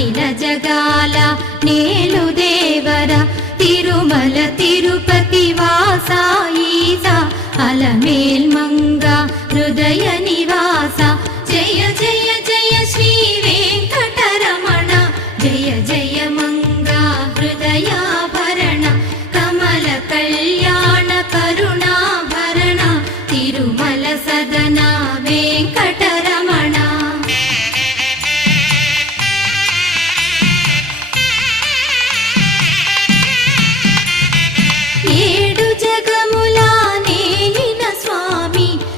అఖిల జగాల నేలు దేవర తిరుమల తిరుపతి వాసా ఈసా అలమేల్ మంగ హృదయ నివాస జయ జయ జయ శ్రీ వెంకటరమణ జయ జయ మంగ హృదయాభరణ కమల కళ్యాణ కరుణాభరణ తిరుమల సదన వెంకటరమణ